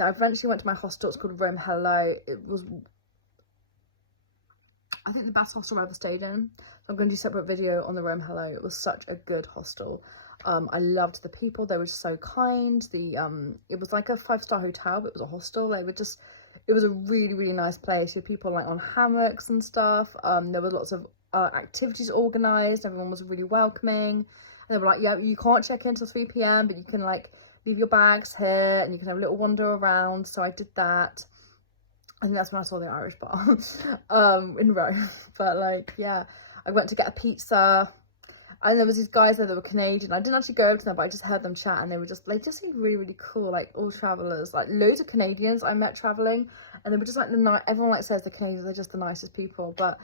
I eventually went to my hostel. It's called Rome Hello. It was, I think, the best hostel I ever stayed in. So I'm going to do a separate video on the Rome Hello. It was such a good hostel. I loved the people. They were so kind. It was like a 5-star hotel, but it was a hostel. They were just, it was a really, really nice place with people like on hammocks and stuff. There were lots of activities organised. Everyone was really welcoming. And they were like, yeah, you can't check in until 3 p.m, but you can like leave your bags here and you can have a little wander around. So I did that. I think that's when I saw the Irish bar in Rome. But like, yeah, I went to get a pizza. And there was these guys there that were Canadian. I didn't actually go over to them, but I just heard them chat, and they just seemed really, really cool. Like all travellers, like loads of Canadians I met travelling, and they were just like everyone like says the Canadians, they're just the nicest people. But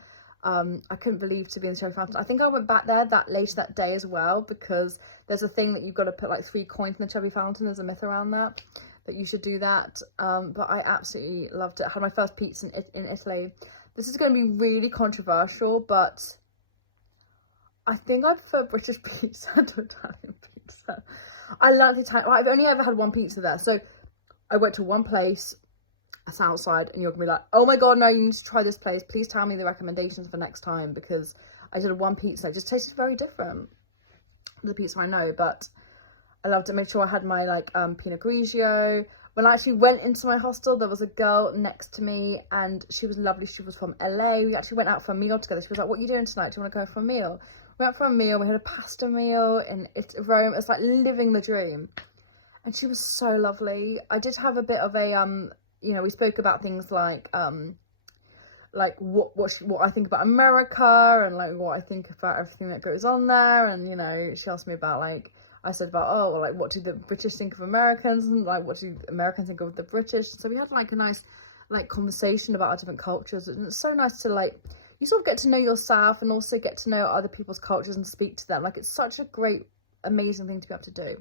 I couldn't believe to be in the Trevi Fountain. I think I went back there later that day as well, because there's a thing that you've got to put like 3 coins in the Trevi Fountain. There's a myth around that you should do that. But I absolutely loved it. I had my first pizza in Italy. This is going to be really controversial, but I think I prefer British pizza to Italian pizza. I like Italian. I've only ever had one pizza there. So I went to one place, it's outside, and you're going to be like, oh my God, no, you need to try this place. Please tell me the recommendations for next time, because I did one pizza. It just tasted very different from the pizza I know, but I loved it. Made sure I had my like Pinot Grigio. When I actually went into my hostel, there was a girl next to me, and she was lovely. She was from LA. We actually went out for a meal together. She was like, what are you doing tonight? Do you want to go for a meal? We went for a meal. We had a pasta meal in Rome. It's like living the dream. And she was so lovely. I did have a bit of a, you know, we spoke about things like what I think about America, and like what I think about everything that goes on there. And, you know, she asked me about like, I said about, oh, well, like, what do the British think of Americans? And like, what do Americans think of the British? So we had like a nice like conversation about our different cultures. And it's so nice to like, you sort of get to know yourself and also get to know other people's cultures and speak to them. Like, it's such a great, amazing thing to be able to do.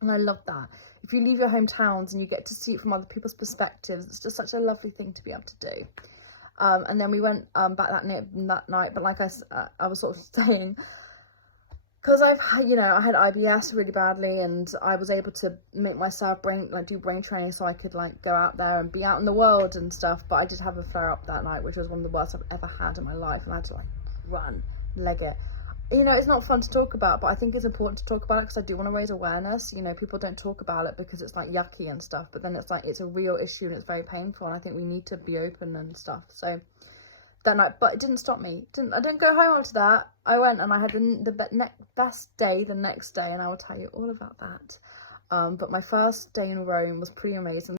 And I love that. If you leave your hometowns and you get to see it from other people's perspectives, it's just such a lovely thing to be able to do. And then we went back that night, but like I was sort of saying, because I had IBS really badly, and I was able to make myself do brain training so I could like go out there and be out in the world and stuff. But I did have a flare up that night, which was one of the worst I've ever had in my life, and I had to like run, leg it. You know, it's not fun to talk about, but I think it's important to talk about it because I do want to raise awareness. You know, people don't talk about it because it's like yucky and stuff, but then it's like, it's a real issue and it's very painful, and I think we need to be open and stuff. So that night, but it didn't stop me. I didn't go home after that. I went and I had the best day the next day, and I will tell you all about that. But my first day in Rome was pretty amazing.